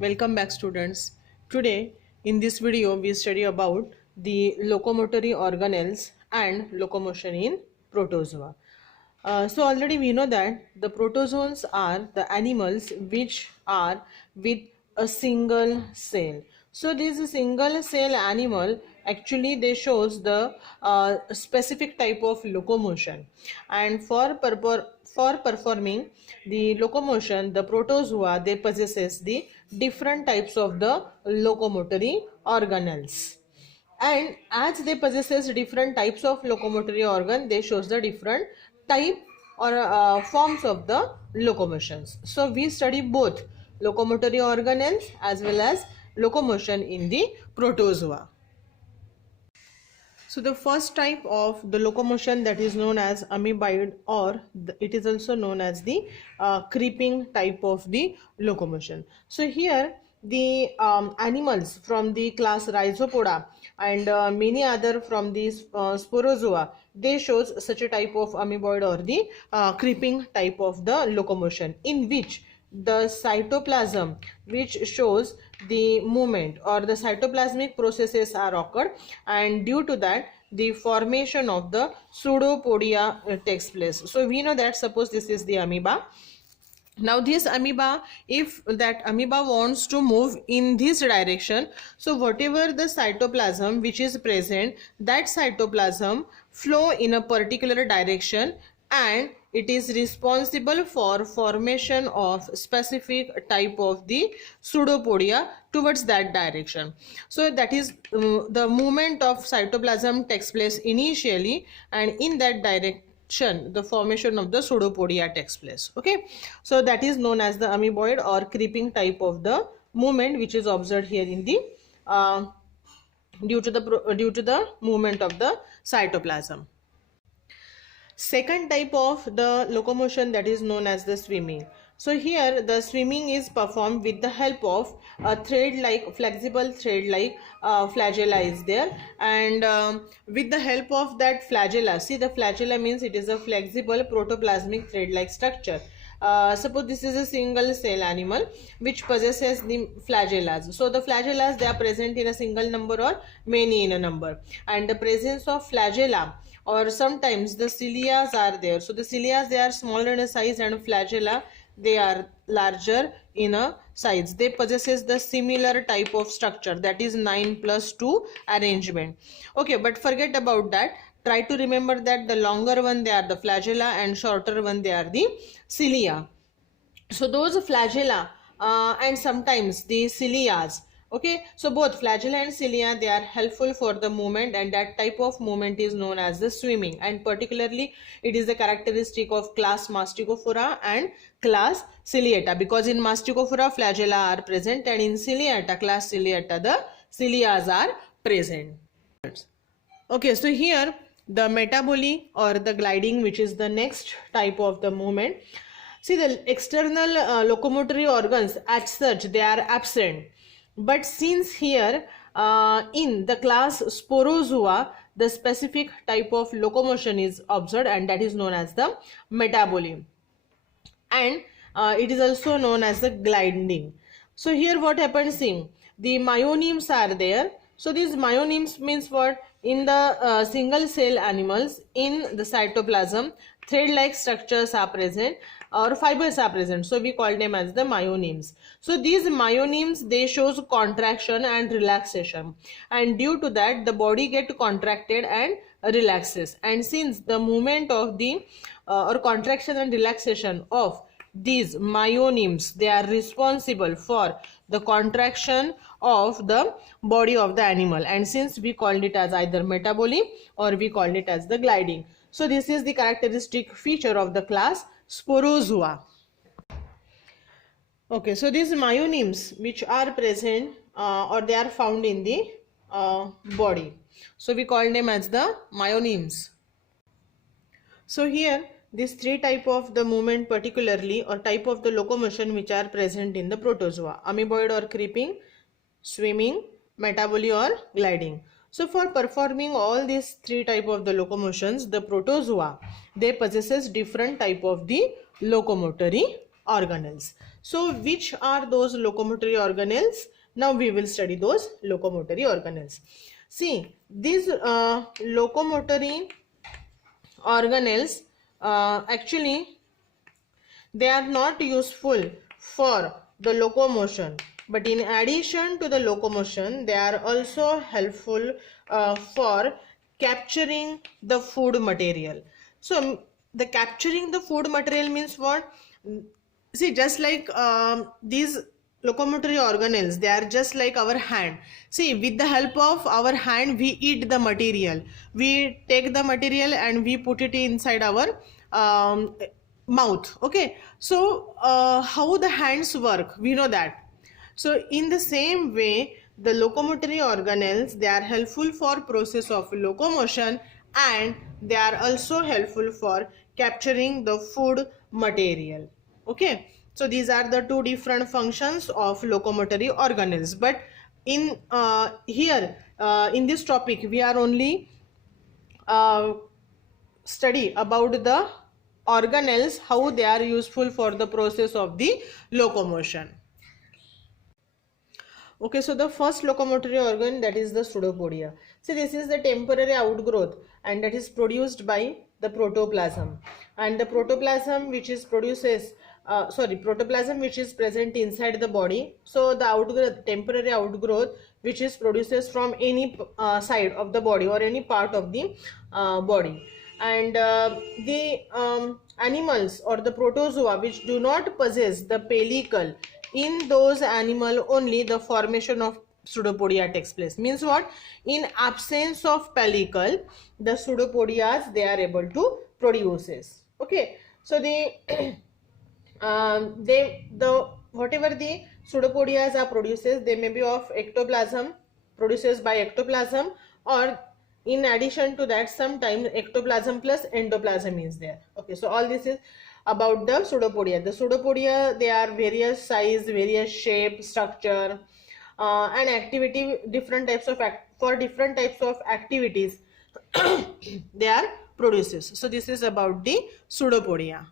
Welcome back, students. Today in this video we study about the locomotory organelles and locomotion in protozoa. So already we know that the protozoans are the animals which are with a single cell. So this single cell animal actually they shows the specific type of locomotion, and for performing the locomotion, the protozoa they possesses the different types of the locomotory organelles, and as they possesses different types of locomotory organ, they shows the different type or forms of the locomotions. So we study both locomotory organelles as well as locomotion in the protozoa. So the first type of the locomotion, that is known as Amivoid, or it is also known as the creeping type of the locomotion. So here the animals from the class Rhizopoda and many other from these Sporozoa, they shows such a type of Amivoid or the creeping type of the locomotion, in which the cytoplasm which shows the movement or the cytoplasmic processes are occurred, and due to that the formation of the Pseudopodia takes place. So we know that suppose this is the amoeba. Now this amoeba, if that amoeba wants to move in this direction, so whatever the cytoplasm which is present, that cytoplasm flow in a particular direction, and it is responsible for formation of specific type of the Pseudopodia towards that direction. So that is the movement of cytoplasm takes place initially, and in that direction the formation of the Pseudopodia takes place. Okay, so that is known as the amoeboid or creeping type of the movement which is observed here in the due to the movement of the cytoplasm. Second type of the locomotion, that is known as the swimming. So here the swimming is performed with the help of a thread-like, flexible thread-like flagella is there, and with the help of that flagella, see the flagella means it is a flexible protoplasmic thread-like structure. Suppose this is a single cell animal which possesses the flagellas. So the flagellas, they are present in a single number or many in a number, and the presence of flagella or sometimes the cilias are there. So the cilias, they are smaller in a size, and flagella, they are larger in a size. They possesses the similar type of structure, that is 9+2 arrangement. Okay, but forget about that. Try to remember that the longer one, they are the flagella, and shorter one, they are the cilia. So those flagella and sometimes the cilias, okay, so both flagella and cilia, they are helpful for the movement, and that type of movement is known as the swimming, and particularly it is the characteristic of class Masticophora and class Ciliata, because in Masticophora flagella are present, and in Ciliata, class Ciliata, the cilias are present. Okay, so here the metaboly or the gliding, which is the next type of the movement. See, the external locomotory organs as such, they are absent, but since here in the class Sporozoa, the specific type of locomotion is observed, and that is known as the metaboly, and it is also known as the gliding. So here what happens, see, the myonins are there. So these myonins means what? In the single cell animals, in the cytoplasm, thread-like structures are present or fibers are present, so we call them as the myonins. So these myonins, they shows contraction and relaxation, and due to that the body get contracted and relaxes, and since the movement of the or contraction and relaxation of these myonins, they are responsible for the contraction of the body of the animal, and since we called it as either metaboly or we called it as the gliding. So this is the characteristic feature of the class Sporozoa. Okay, so these myonins which are present or they are found in the body, so we call them as the myonins. So here these three type of the movement particularly, or type of the locomotion which are present in the protozoa: amoeboid or creeping, swimming, metaboly or gliding. So for performing all these three type of the locomotions, the protozoa, they possesses different type of the locomotory organelles. So which are those locomotory organelles? Now we will study those locomotory organelles. See, these locomotory organelles actually they are not useful for the locomotion, but in addition to the locomotion they are also helpful for capturing the food material. So the capturing the food material means what? See, just like these locomotory organelles, they are just like our hand. See, with the help of our hand we eat the material, we take the material and we put it inside our mouth. Okay, so how the hands work, we know that. So in the same way, the locomotory organelles, they are helpful for process of locomotion, and they are also helpful for capturing the food material. Okay, so these are the two different functions of locomotory organelles. But in here in this topic we are only study about the organelles, how they are useful for the process of the locomotion. Okay, so the first locomotory organ, that is the pseudopodia. See, this is the temporary outgrowth and that is produced by the protoplasm, and the protoplasm which is protoplasm which is present inside the body. So the outgrowth, temporary outgrowth which is produces from any side of the body or any part of the body, and the animals or the protozoa which do not possess the pellicle, in those animal only the formation of pseudopodia takes place. Means what? In absence of pellicle, the pseudopodias they are able to produce. Okay, so the whatever the pseudopodias are produces, they may be of ectoplasm, produces by ectoplasm, or in addition to that sometimes ectoplasm plus endoplasm is there. Okay, so all this is about the pseudopodia. The pseudopodia, they are various size, various shape, structure, and activity, different types of for different types of activities they are produces. So this is about the pseudopodia.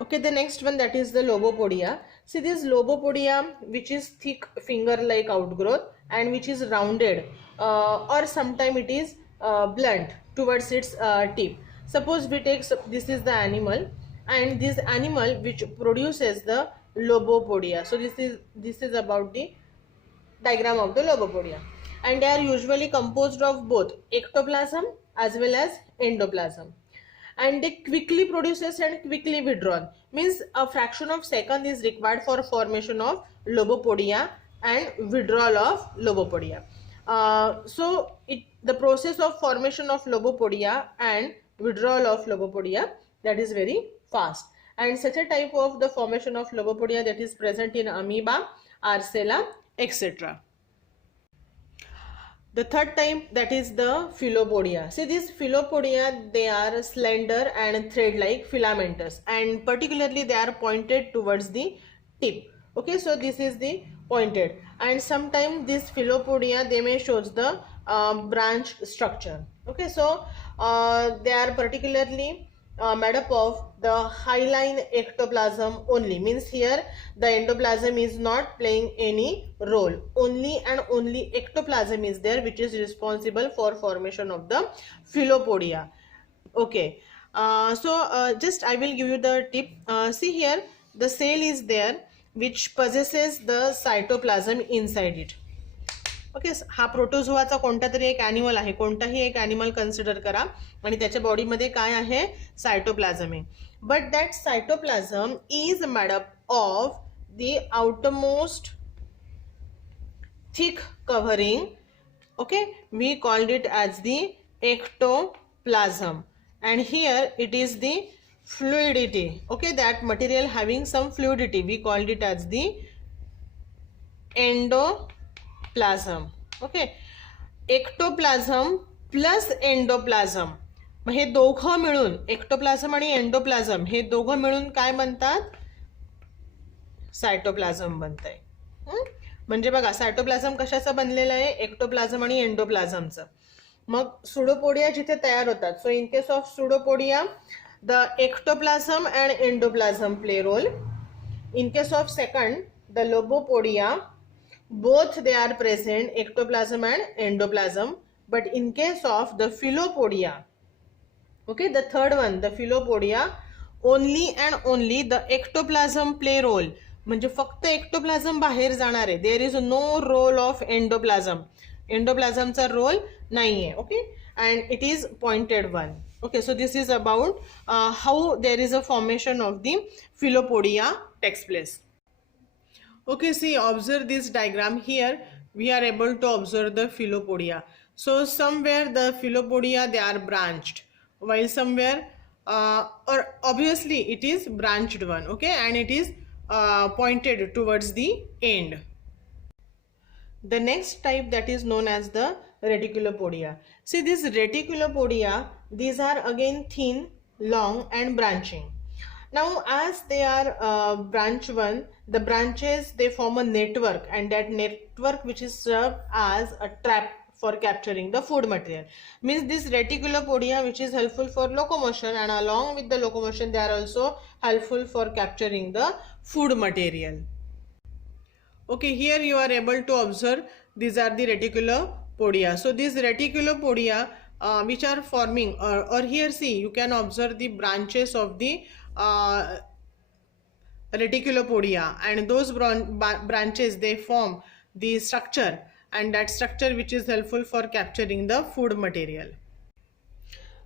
Okay, the next one, that is the Logopodia. See, this Logopodia which is thick finger like outgrowth and which is rounded or sometime it is blunt towards its tip. Suppose we take, this is the animal, and this animal which produces the Logopodia. So this is about the diagram of the Logopodia, and they are usually composed of both ectoplasm as well as endoplasm, and they quickly produces and quickly withdrawn. Means a fraction of second is required for formation of Logopodia and withdrawal of Logopodia. So the process of formation of Logopodia and withdrawal of Logopodia, that is very fast, and such a type of the formation of Logopodia that is present in amoeba, arcella, etc. The third type, that is the Philopodia. See, these Philopodia, they are slender and thread-like filamentous, and particularly they are pointed towards the tip. Okay, so this is the pointed, and sometimes this Philopodia they may shows the branch structure. Okay, so they are particularly made up of the hyaline ectoplasm only. Means here the endoplasm is not playing any role, only and only ectoplasm is there which is responsible for formation of the Philopodia. Okay, so just I will give you the tip. See here, the cell is there which possesses the cytoplasm inside it. Okay, हा प्रोटोझोआचा कोणता तरी एक animal आहे, कोणताही एक animal consider करा, आणि त्याच्या बॉडीमध्ये काय आहे? सायटोप्लाझम आहे. But that cytoplasm is made up of the outermost thick covering. Okay, we called it as the ectoplasm, and here it is the fluidity. Okay, that material having some fluidity, we called it as the endoplasm. Okay, ectoplasm plus endoplasm, मग हे दोघं मिळून, एक्टोप्लाझम आणि एंडोप्लाझम हे दोघं मिळून काय बनतात? Cytoplasm बनतंय. म्हणजे बघा, cytoplasm कशाचं बनलेलं आहे? एक्टोप्लाझम आणि एंडोप्लाझमचं. मग सुडोपोडिया जिथे तयार होतात, so in case of pseudopodia the ectoplasm and endoplasm play role, In case of second, the Logopodia, both they are present ectoplasm and endoplasm. But in case of the Philopodia, okay, the third one, the Philopodia, only and only the ectoplasm play role. म्हणजे फक्त ectoplasm बाहेर जाणार आहे. There is no role of endoplasm. Endoplasmचा role नाही आहे. Okay, and it is pointed one. Okay, so this is about how there is a formation of the Philopodia takes place. Okay, see, observe this diagram here. We are able to observe the Philopodia. So somewhere the Philopodia, they are branched, while somewhere or obviously it is branched one. Okay, and it is pointed towards the end. The next type, that is known as the Reticulopodia. See, this Reticulopodia, these are again thin, long and branching. Now as they are branch one, the branches, they form a network, and that network which is served as a trap for capturing the food material. Means this Reticulopodia, which is helpful for locomotion, and along with the locomotion they are also helpful for capturing the food material. Okay, here you are able to observe these are the Reticulopodia. So these Reticulopodia which are forming, or here see, you can observe the branches of the Reticulopodia, and those branches, they form the structure, and that structure which is helpful for capturing the food material.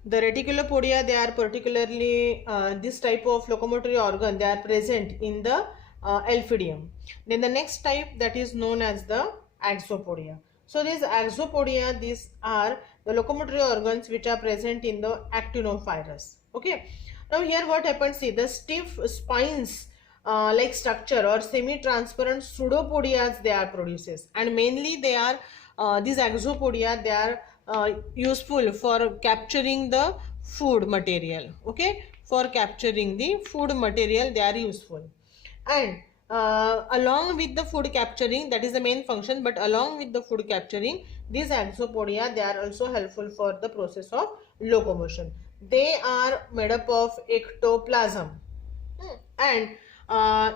The Reticulopodia, they are particularly this type of locomotory organ, they are present in the Elphidium. Then the next type, that is known as the Axopodia. So these Axopodia, these are the locomotory organs which are present in the Actinophyros. Okay. Now here what happens, see, the stiff spines like structure or semi-transparent pseudopodias they are produces, and mainly they are these Axopodia, they are useful for capturing the food material. Okay, for capturing the food material they are useful, and along with the food capturing, that is the main function, but along with the food capturing, these Axopodia, they are also helpful for the process of locomotion. They are made up of ectoplasm, and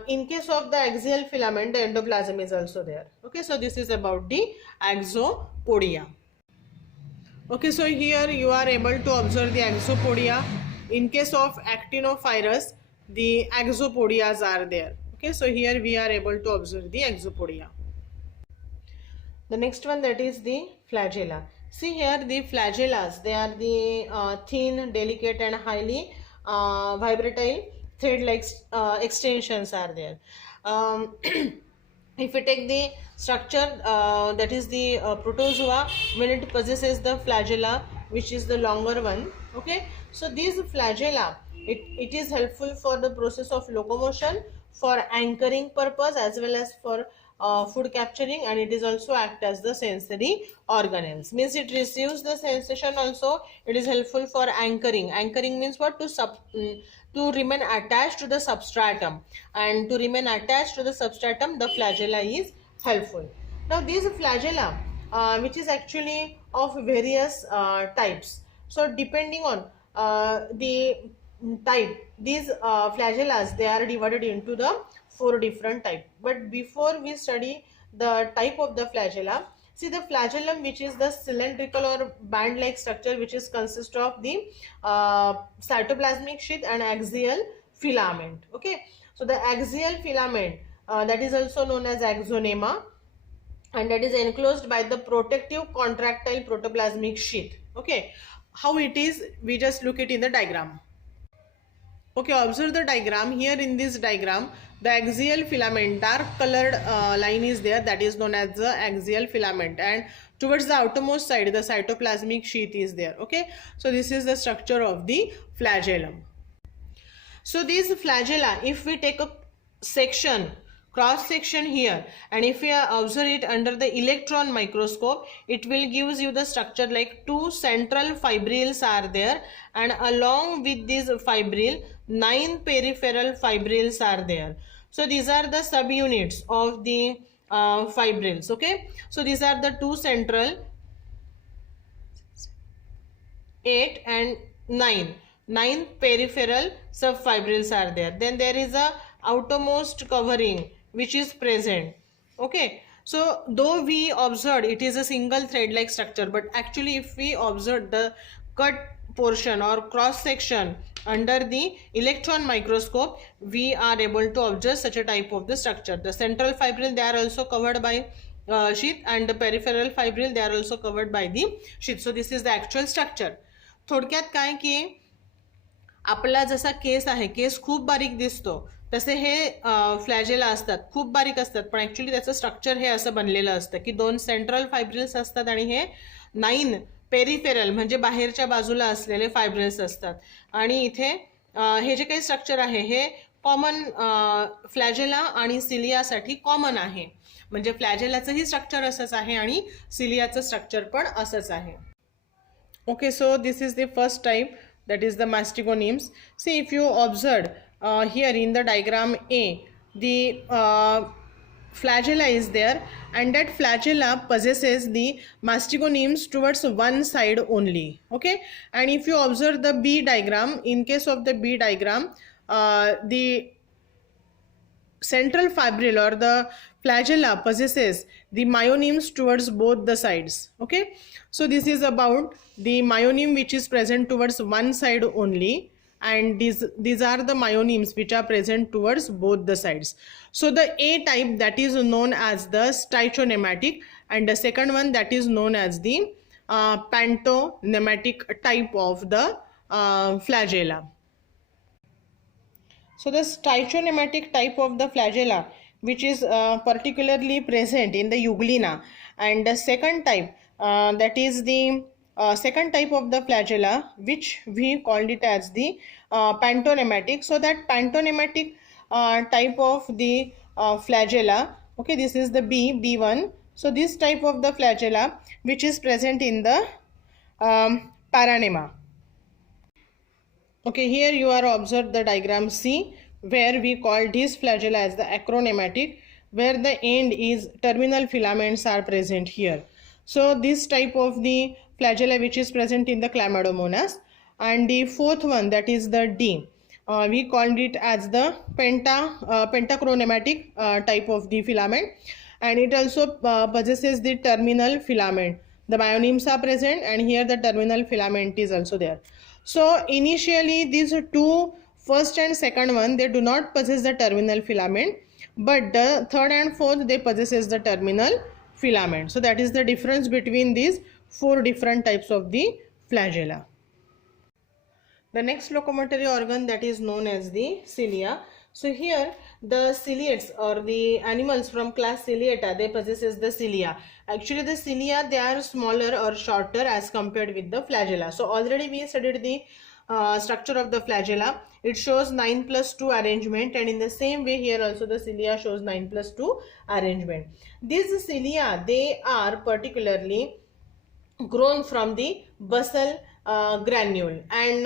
in case of the axial filament, the endoplasm is also there. Okay, so this is about the Axopodia. Okay, so here you are able to observe the Axopodia. In case of Actinophyros, the Axopodias are there. Okay, so here we are able to observe the Axopodia. The next one, that is the Flagella. See here, the Flagellas, they are the thin, delicate and highly vibratile thread-like extensions are there. If we take the structure, that is the protozoa, when it possesses the flagella, which is the longer one. Okay, so these flagella, it is helpful for the process of locomotion, for anchoring purpose, as well as for food capturing, and it is also act as the sensory organelles. Means it receives the sensation also. It is helpful for anchoring. Anchoring means what? To remain attached to the substratum, and to remain attached to the substratum, the flagella is helpful. Now these flagella, which is actually of various types. So depending on the type, these flagellas, they are divided into the 4 different types. But before we study the type of the flagella, see the flagellum, which is the cylindrical or band-like structure, which is consist of the cytoplasmic sheath and axial filament. Okay, so the axial filament, that is also known as axonema, and that is enclosed by the protective contractile protoplasmic sheath. Okay, how it is, we just look it in the diagram. Okay, observe the diagram. Here in this diagram, the axial filament, dark colored line is there, that is known as the axial filament, and towards the outermost side, the cytoplasmic sheath is there. Okay, so this is the structure of the flagellum. So these flagella, if we take a section, cross section here, and if we observe it under the electron microscope, it will gives you the structure like 2 central fibrils are there, and along with these fibril, 9 peripheral fibrils are there. So these are the subunits of the fibrils. Okay, so these are the 2 central, 8 and 9 peripheral subfibrils are there. Then there is a outermost covering which is present. Okay, so though we observed it is a single thread like structure, but actually if we observe the cut portion or cross section under the electron microscope, we are able to observe such a type of the structure. The central fibril, they are also covered by sheath, and the peripheral fibril, they are also covered by the sheath. So this is the actual structure. थोडक्यात काय की आपला जसा case आहे, case खूप बारीक दिसतो, तसे हे फ्लॅजेला असतात, खूप बारीक असतात, पण ऍक्च्युली त्याचं स्ट्रक्चर हे असं बनलेलं असतं की 2 सेंट्रल फायब्रिल्स असतात आणि हे 9 पेरिफेरल म्हणजे बाहेरच्या बाजूला असलेले फायब्रिल्स असतात. आणि इथे हे जे काही स्ट्रक्चर आहे हे कॉमन फ्लॅजेला आणि सिलियासाठी कॉमन आहे. म्हणजे फ्लॅजेलाचंही स्ट्रक्चर असंच आहे आणि सिलियाचं स्ट्रक्चर पण असंच आहे. Okay, so this is the first type, that is the mastigonemes. See, if you observe here in the diagram A, the flagella is there, and that flagella possesses the mastigonemes towards one side only. Okay, and if you observe the B diagram, in case of the B diagram, the central fibril or the flagella possesses the myonims towards both the sides. Okay, so this is about the myonim which is present towards one side only, and these are the myonims which are present towards both the sides. So the A type, that is known as the stichonematic, and the second one, that is known as the pantonematic type of the flagella. So the stichonematic type of the flagella, which is particularly present in the euglena, and the second type, that is the second type of the flagella, which we called it as the pantonematic. So that pantonematic type of the flagella, okay, this is the B1. So this type of the flagella which is present in the paranema. Okay, here you are observe the diagram C, where we call this flagella as the acronematic, where the end is terminal filaments are present here. So this type of the flagella which is present in the Chlamydomonas. And the fourth one, that is the D, we called it as the pentachronematic type of the filament, and it also possesses the terminal filament. The myonims are present, and here the terminal filament is also there. So initially these two, first and second one, they do not possess the terminal filament, but the third and fourth, they possesses the terminal filament. So that is the difference between these 4 different types of the flagella. The next locomotory organ, that is known as the cilia. So here the ciliates or the animals from class Ciliata, they possesses the cilia. Actually the cilia, they are smaller or shorter as compared with the flagella. So already we studied the structure of the flagella. It shows 9+2 arrangement, and in the same way here also the cilia shows 9+2 arrangement. These cilia, they are particularly grown from the basal granule, and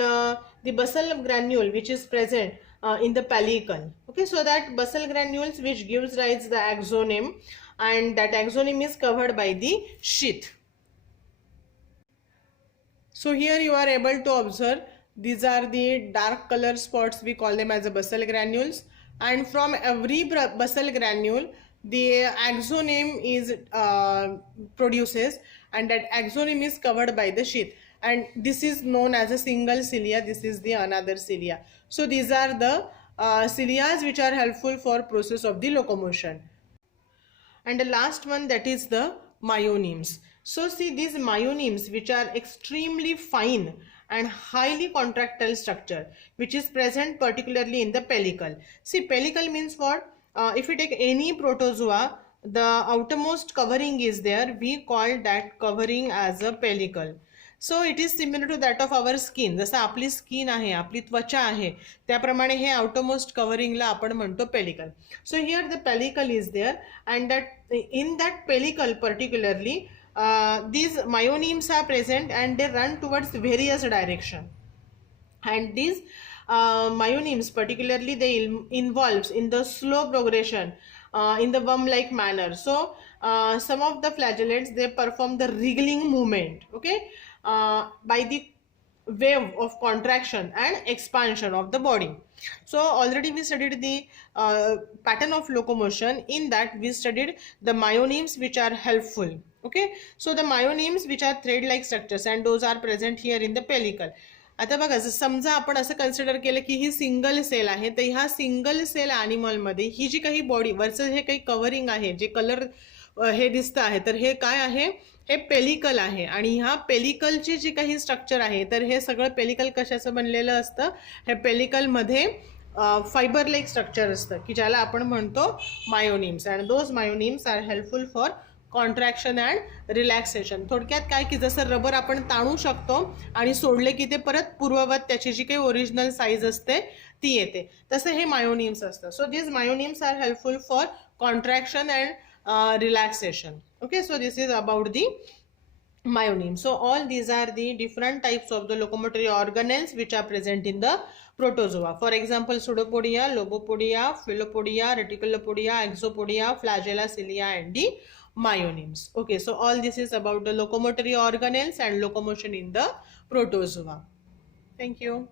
the basal granule which is present in the pellicle. Okay, so that basal granules which gives rise the axoneme, and that axoneme is covered by the sheath. So here you are able to observe, these are the dark color spots, we call them as the basal granules, and from every basal granule the axoneme is produces, and that axoneme is covered by the sheath, and this is known as a single cilia, this is the another cilia. So these are the cilia which are helpful for process of the locomotion. And the last one, that is the myonims. So see, these myonims which are extremely fine and highly contractile structure, which is present particularly in the pellicle. See, pellicle means what? If we take any protozoa, the outermost covering is there, we call that covering as a pellicle. So it is similar to that of our skin. जसं आपली skin आहे, आपली त्वचा आहे, त्याप्रमाणे हे outermost covering ला आपण म्हणतो pellicle. So here the pellicle is there, and that in that pellicle particularly these myonims are present, and they run towards various direction. And these myonims particularly, they involves in the slow progression in the worm-like manner. So some of the flagellates, they perform the wriggling movement, okay, by the wave of contraction and expansion of the body. So already we studied the pattern of locomotion. In that we studied the myonims which are helpful. Okay, so the myonims which are thread like structures and those are present here in the pellicle. आता बघा समजा आपण असं consider केलं की ही single cell आहे, तर ह्या सिंगल सेल ॲनिमल मध्ये ही जी काही बॉडी वरचं हे काही कव्हरिंग आहे, जे कलर हे दिसतं आहे, तर हे काय आहे, हे पेलिकल आहे. आणि ह्या पेलिकलची जी काही स्ट्रक्चर आहे, तर हे सगळं पेलिकल कशाचं बनलेलं असतं, हे पेलिकल मध्ये फायबर लाईक स्ट्रक्चर असतं की ज्याला आपण म्हणतो myonemes. And those myonemes are helpful for contraction and relaxation. थोडक्यात काय की जसं रबर आपण ताणू शकतो आणि सोडले की ते परत पूर्ववत त्याची जी काही ओरिजिनल साईज असते ती येते, तसं हे मायोनिम्स असतं. So this myonemes are helpful for contraction and relaxation. Okay, so this is about the myonins. So all these are the different types of the locomotory organelles which are present in the protozoa. For example, Pseudopodia, Logopodia, Filopodia, Reticulopodia, Anisopodia, Flagella, Cilia and the myonins. Okay, so all this is about the locomotory organelles and locomotion in the protozoa. Thank you.